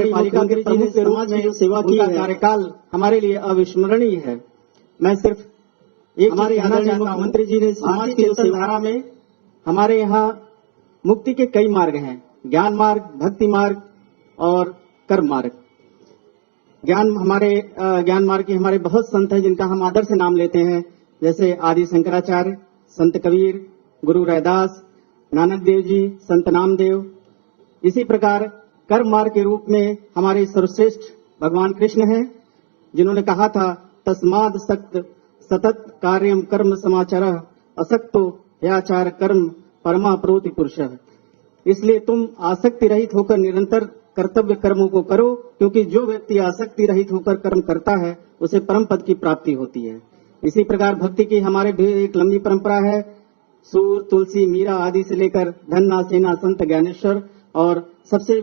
नगर पालिका के प्रमुख के रूप में जो सेवा की है, कार्यकाल हमारे लिए अविस्मरणीय है। मैं सिर्फ हमारे आदरणीय मुख्यमंत्री जी ने समाज की सेवा में हमारे यहाँ मुक्ति के कई मार्ग हैं, ज्ञान मार्ग, भक्ति मार्ग और कर्म मार्ग। ज्ञान मार्ग के हमारे बहुत संत हैं जिनका हम आदर से नाम लेते हैं, जैसे आदि शंकराचार्य, संत कबीर, गुरु रैदास, नानक देव जी, संत नामदेव। इसी प्रकार कर्म मार्ग के रूप में हमारे सर्वश्रेष्ठ भगवान कृष्ण हैं, जिन्होंने कहा था तस्माद सतत कार्यम कर्म समाचार असक्तो याचार कर्म परमा प्रोति पुरुष। इसलिए तुम आसक्ति रहित होकर निरंतर कर्तव्य कर्मों को करो, क्योंकि जो व्यक्ति आसक्ति रहित होकर कर्म करता है उसे परम पद की प्राप्ति होती है। इसी प्रकार भक्ति की हमारे भी एक लंबी परंपरा है। सूर, तुलसी, मीरा आदि से लेकर धन्ना, सेना, संत ज्ञानेश्वर और सबसे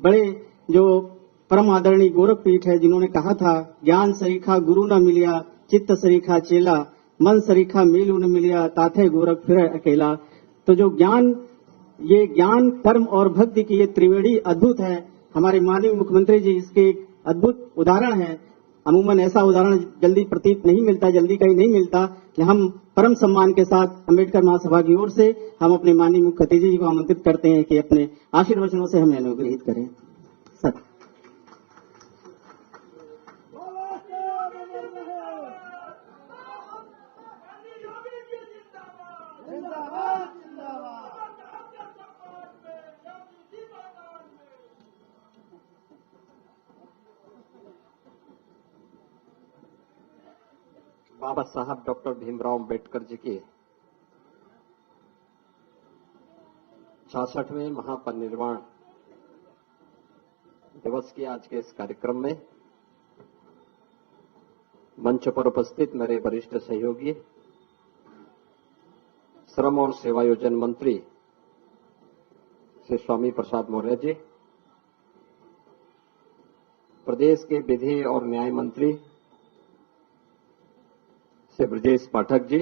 बड़े जो परम आदरणीय गोरख पीठ है, जिन्होंने कहा था ज्ञान सरीखा गुरु न मिलिया, चित्त सरीखा चेला, मन सरीखा मीलू न मिलिया, ताथे गोरख फिर अकेला। तो जो ज्ञान, ये ज्ञान, कर्म और भक्ति की ये त्रिवेणी अद्भुत है। हमारे माननीय मुख्यमंत्री जी इसके एक अद्भुत उदाहरण है। अमूमन ऐसा उदाहरण जल्दी प्रतीत नहीं मिलता, जल्दी कहीं नहीं मिलता कि हम परम सम्मान के साथ अम्बेडकर महासभा की ओर से हम अपने माननीय मुख्यमंत्री जी को आमंत्रित करते हैं कि अपने आशीर्वचनों से हमें अनुग्रहित करें। सर बाबा साहब डॉक्टर भीमराव अंबेडकर जी के 66वें महापरिनिर्वाण दिवस के आज के इस कार्यक्रम में मंच पर उपस्थित मेरे वरिष्ठ सहयोगी, श्रम और सेवायोजन मंत्री श्री स्वामी प्रसाद मौर्य जी, प्रदेश के विधि और न्याय मंत्री श्री ब्रजेश पाठक जी,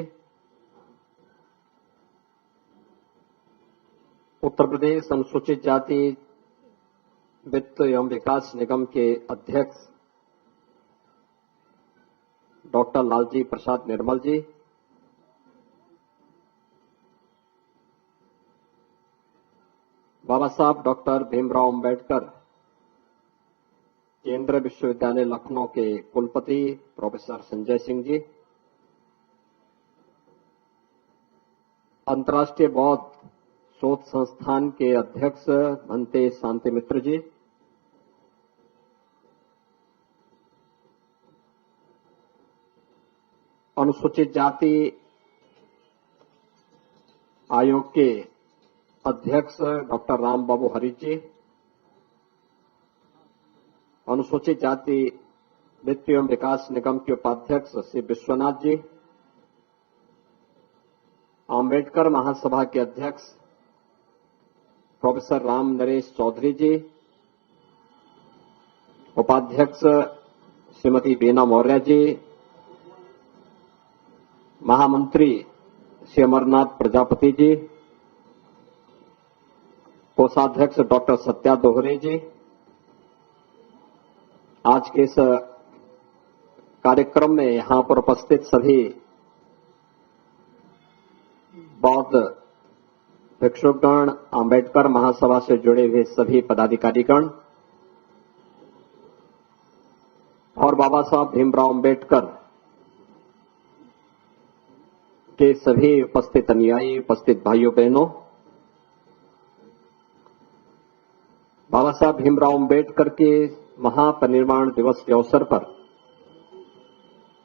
उत्तर प्रदेश अनुसूचित जाति वित्त एवं विकास निगम के अध्यक्ष डॉक्टर लालजी प्रसाद निर्मल जी, बाबा साहब डॉक्टर भीमराव अंबेडकर केंद्रीय विश्वविद्यालय लखनऊ के कुलपति प्रोफेसर संजय सिंह जी, अंतर्राष्ट्रीय बौद्ध शोध संस्थान के अध्यक्ष भंते शांति मित्र जी, अनुसूचित जाति आयोग के अध्यक्ष डॉक्टर राम बाबू हरि जी, अनुसूचित जाति वित्त एवं विकास निगम के उपाध्यक्ष श्री विश्वनाथ जी, अंबेडकर महासभा के अध्यक्ष प्रोफेसर राम नरेश चौधरी जी, उपाध्यक्ष श्रीमती बीना मौर्य जी, महामंत्री श्री अमरनाथ प्रजापति जी, कोषाध्यक्ष डॉक्टर सत्या दोहरे जी, आज के इस कार्यक्रम में यहां पर उपस्थित सभी बौद्ध भिक्षुगण, अंबेडकर महासभा से जुड़े हुए सभी पदाधिकारीगण और बाबा साहब भीमराव अंबेडकर के सभी उपस्थित अनुयायी, उपस्थित भाइयों बहनों, बाबा साहब भीमराव अंबेडकर के महापरिनिर्वाण दिवस के अवसर पर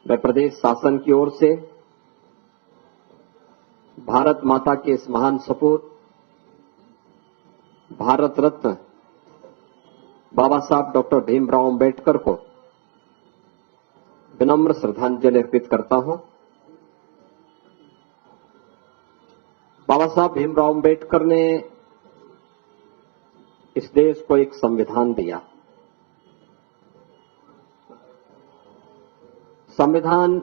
मैं प्रदेश शासन की ओर से भारत माता के इस महान सपूत भारत रत्न बाबा साहब डॉक्टर भीमराव अंबेडकर को विनम्र श्रद्धांजलि अर्पित करता हूं। बाबा साहब भीमराव अंबेडकर ने इस देश को एक संविधान दिया। संविधान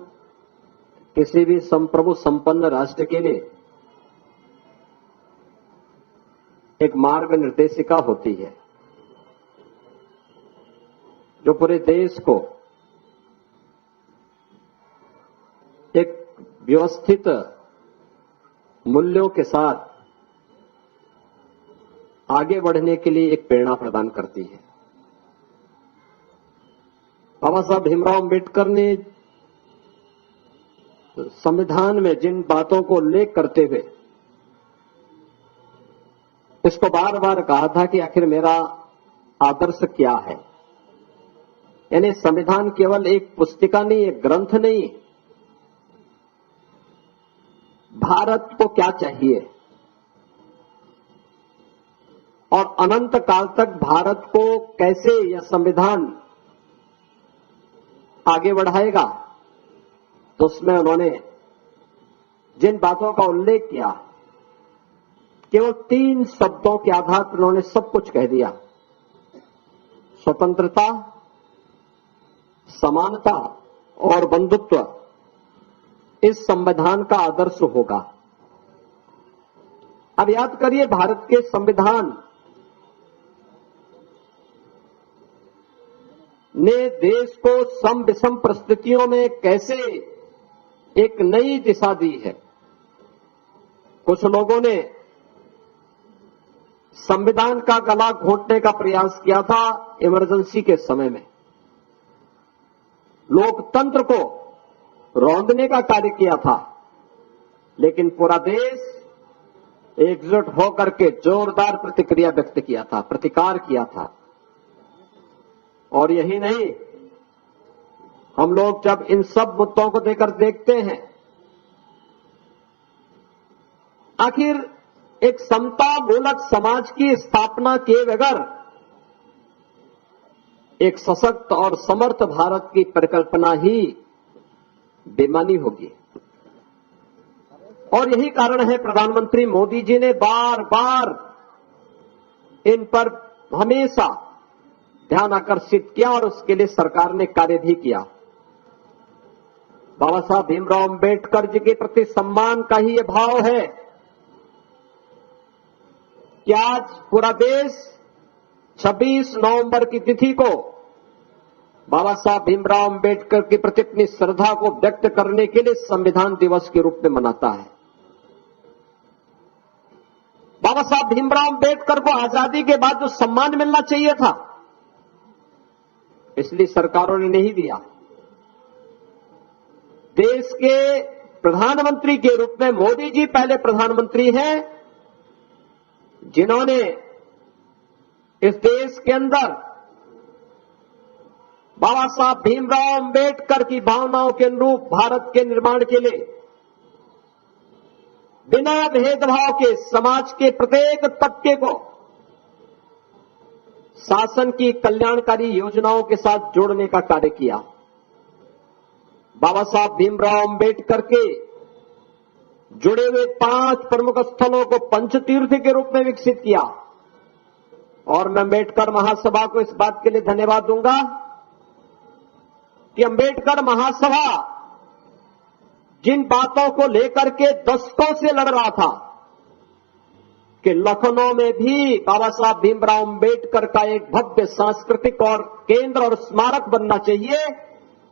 किसी भी संप्रभु संपन्न राष्ट्र के लिए एक मार्ग निर्देशिका होती है। जो पूरे देश को एक व्यवस्थित मूल्यों के साथ आगे बढ़ने के लिए एक प्रेरणा प्रदान करती है। बाबा साहब भीमराव अम्बेडकर ने संविधान में जिन बातों को उल्लेख करते हुए इसको बार बार कहा था कि आखिर मेरा आदर्श क्या है, यानी संविधान केवल एक पुस्तिका नहीं, एक ग्रंथ नहीं, भारत को क्या चाहिए और अनंत काल तक भारत को कैसे यह संविधान आगे बढ़ाएगा। तो उसमें उन्होंने जिन बातों का उल्लेख किया, केवल 3 शब्दों के आधार पर उन्होंने सब कुछ कह दिया। स्वतंत्रता, समानता और बंधुत्व इस संविधान का आदर्श होगा। अब याद करिए, भारत के संविधान ने देश को सम विषम परिस्थितियों में कैसे एक नई दिशा दी है। कुछ लोगों ने संविधान का गला घोंटने का प्रयास किया था इमरजेंसी के समय में, लोकतंत्र को रौंदने का कार्य किया था, लेकिन पूरा देश एकजुट होकर के जोरदार प्रतिक्रिया व्यक्त किया था, प्रतिकार किया था। और यही नहीं, हम लोग जब इन सब मुद्दों को देकर देखते हैं, आखिर एक समता मूलक समाज की स्थापना किए बगैर एक सशक्त और समर्थ भारत की परिकल्पना ही बेमानी होगी। और यही कारण है प्रधानमंत्री मोदी जी ने बार बार इन पर हमेशा ध्यान आकर्षित किया और उसके लिए सरकार ने कार्य भी किया। बाबा साहब भीमराव अम्बेडकर जी के प्रति सम्मान का ही ये भाव है कि आज पूरा देश 26 नवंबर की तिथि को बाबा साहब भीमराव अम्बेडकर के प्रति अपनी श्रद्धा को व्यक्त करने के लिए संविधान दिवस के रूप में मनाता है। बाबा साहब भीमराव अम्बेडकर को आजादी के बाद जो सम्मान मिलना चाहिए था, इसलिए सरकारों ने नहीं दिया। देश के प्रधानमंत्री के रूप में मोदी जी पहले प्रधानमंत्री हैं जिन्होंने इस देश के अंदर बाबा साहब भीमराव अम्बेडकर की भावनाओं के अनुरूप भारत के निर्माण के लिए बिना भेदभाव के समाज के प्रत्येक तबके को शासन की कल्याणकारी योजनाओं के साथ जोड़ने का कार्य किया। बाबा साहब भीमराव अम्बेडकर के जुड़े हुए 5 प्रमुख स्थलों को पंचतीर्थ के रूप में विकसित किया। और मैं अम्बेडकर महासभा को इस बात के लिए धन्यवाद दूंगा कि अम्बेडकर महासभा जिन बातों को लेकर के दशकों से लड़ रहा था कि लखनऊ में भी बाबा साहब भीमराव अम्बेडकर का एक भव्य सांस्कृतिक और केंद्र और स्मारक बनना चाहिए,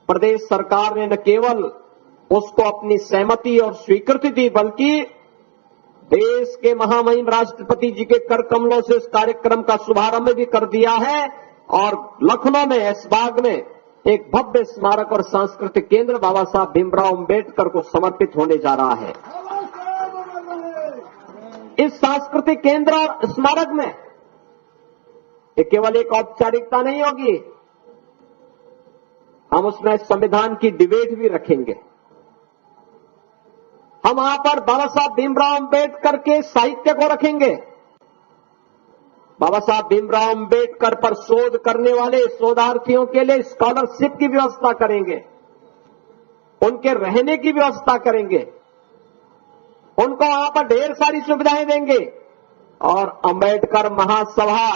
प्रदेश सरकार ने न केवल उसको अपनी सहमति और स्वीकृति दी, बल्कि देश के महामहिम राष्ट्रपति जी के कर कमलों से इस कार्यक्रम का शुभारंभ भी कर दिया है। और लखनऊ में ऐशबाग में एक भव्य स्मारक और सांस्कृतिक केंद्र बाबा साहब भीमराव अम्बेडकर को समर्पित होने जा रहा है। इस सांस्कृतिक केंद्र और स्मारक में ये केवल एक औपचारिकता नहीं होगी, हम उसमें संविधान की डिबेट भी रखेंगे। हम वहां पर बाबा साहब भीमराव अम्बेडकर के साहित्य को रखेंगे। बाबा साहब भीमराव अम्बेडकर पर शोध करने वाले शोधार्थियों के लिए स्कॉलरशिप की व्यवस्था करेंगे, उनके रहने की व्यवस्था करेंगे, उनको वहां पर ढेर सारी सुविधाएं देंगे। और अम्बेडकर महासभा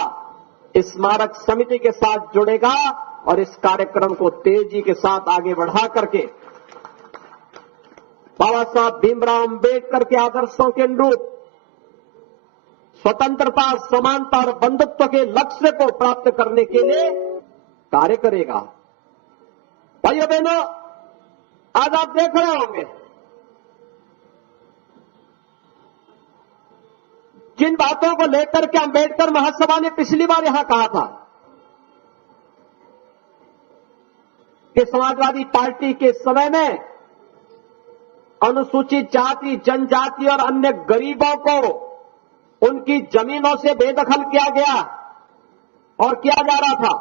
स्मारक समिति के साथ जुड़ेगा और इस कार्यक्रम को तेजी के साथ आगे बढ़ा करके बाबा साहब भीमराव अम्बेडकर के आदर्शों के अनुरूप स्वतंत्रता, समानता और बंधुत्व के लक्ष्य को प्राप्त करने के लिए कार्य करेगा। भाइयों बहनों, आज आप देख रहे होंगे जिन बातों को लेकर के अंबेडकर महासभा ने पिछली बार यहां कहा था कि समाजवादी पार्टी के समय में अनुसूचित जाति, जनजाति और अन्य गरीबों को उनकी जमीनों से बेदखल किया गया और किया जा रहा था।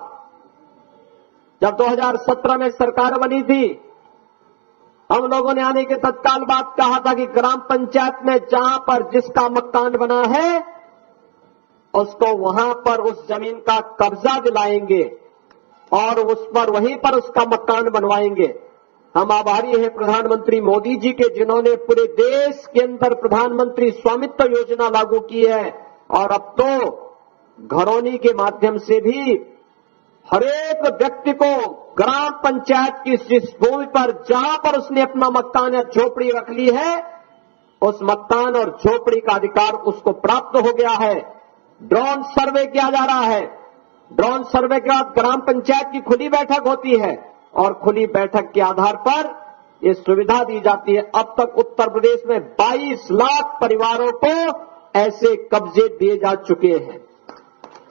जब 2017 में सरकार बनी थी, हम लोगों ने आने के तत्काल बाद कहा था कि ग्राम पंचायत में जहां पर जिसका मकान बना है उसको वहां पर उस जमीन का कब्जा दिलाएंगे और उस पर वहीं पर उसका मकान बनवाएंगे। हम आभारी हैं प्रधानमंत्री मोदी जी के, जिन्होंने पूरे देश के अंदर प्रधानमंत्री स्वामित्व योजना लागू की है और अब तो घरौनी के माध्यम से भी हरेक व्यक्ति को ग्राम पंचायत की जिस भूमि पर जहां पर उसने अपना मकान या झोपड़ी रख ली है उस मकान और झोपड़ी का अधिकार उसको प्राप्त हो गया है। ड्रोन सर्वे किया जा रहा है। ड्रोन सर्वे के बाद ग्राम पंचायत की खुली बैठक होती है और खुली बैठक के आधार पर ये सुविधा दी जाती है। अब तक उत्तर प्रदेश में 22 लाख परिवारों को ऐसे कब्जे दिए जा चुके हैं।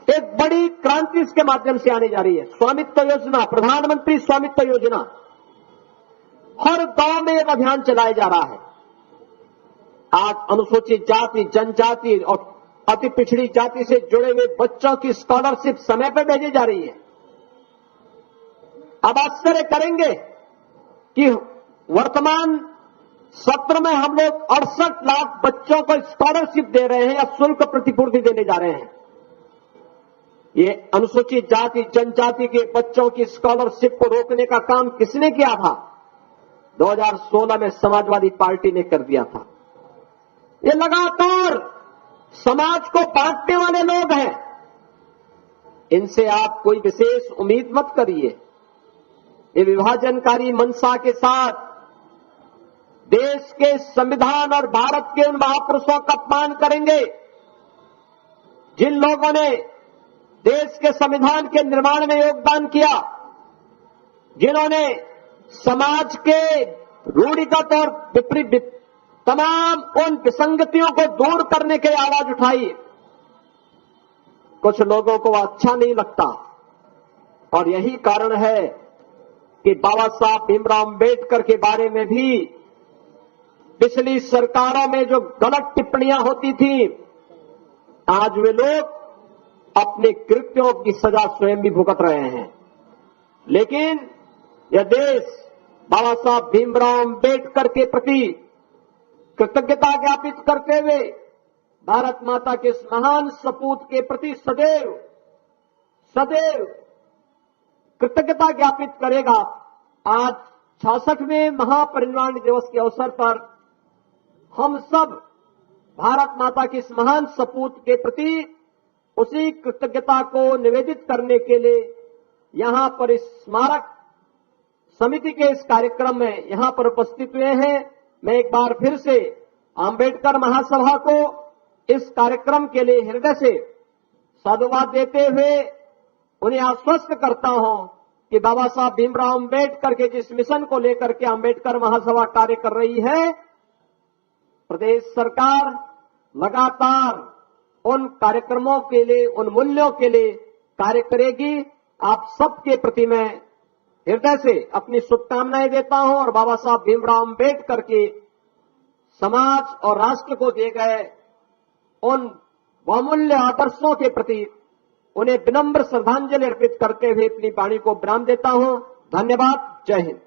एक बड़ी क्रांति इसके माध्यम से आने जा रही है। स्वामित्व योजना, प्रधानमंत्री स्वामित्व योजना, हर गांव में एक अभियान चलाया जा रहा है। आज अनुसूचित जाति, जनजाति और अति पिछड़ी जाति से जुड़े हुए बच्चों की स्कॉलरशिप समय पर भेजी जा रही है। अब आश्चर्य करेंगे कि वर्तमान सत्र में हम लोग 68 लाख बच्चों को स्कॉलरशिप दे रहे हैं या शुल्क प्रतिपूर्ति देने जा रहे हैं। ये अनुसूचित जाति, जनजाति के बच्चों की स्कॉलरशिप को रोकने का काम किसने किया था? 2016 में समाजवादी पार्टी ने कर दिया था। ये लगातार समाज को बांटने वाले लोग हैं। इनसे आप कोई विशेष उम्मीद मत करिए। ये विभाजनकारी मंशा के साथ देश के संविधान और भारत के उन महापुरुषों का अपमान करेंगे जिन लोगों ने देश के संविधान के निर्माण में योगदान किया, जिन्होंने समाज के रूढ़िगत और विपरीत तमाम उन विसंगतियों को दूर करने के आवाज उठाई। कुछ लोगों को अच्छा नहीं लगता और यही कारण है कि बाबा साहब भीमराव अंबेडकर के बारे में भी पिछली सरकारों में जो गलत टिप्पणियां होती थी, आज वे लोग अपने कृत्यों की सजा स्वयं भी भुगत रहे हैं। लेकिन यह देश बाबा साहब भीमराव अंबेडकर के प्रति कृतज्ञता ज्ञापित करते हुए भारत माता के इस महान सपूत के प्रति सदैव सदैव कृतज्ञता ज्ञापित करेगा। आज 66वें महापरिनिर्वाण दिवस के अवसर पर हम सब भारत माता के इस महान सपूत के प्रति उसी कृतज्ञता को निवेदित करने के लिए यहां पर इस स्मारक समिति के इस कार्यक्रम में यहां पर उपस्थित हुए हैं। मैं एक बार फिर से अंबेडकर महासभा को इस कार्यक्रम के लिए हृदय से साधुवाद देते हुए उन्हें आश्वस्त करता हूं कि बाबा साहब भीमराव अंबेडकर के जिस मिशन को लेकर के अंबेडकर महासभा कार्य कर रही है, प्रदेश सरकार लगातार उन कार्यक्रमों के लिए, उन मूल्यों के लिए कार्य करेगी। आप सबके प्रति मैं हृदय से अपनी शुभकामनाएं देता हूं और बाबा साहब भीमराव अंबेडकर के समाज और राष्ट्र को दिए गए उन बहुमूल्य आदर्शों के प्रति उन्हें विनम्र श्रद्धांजलि अर्पित करते हुए अपनी वाणी को विराम देता हूं। धन्यवाद। जय हिंद।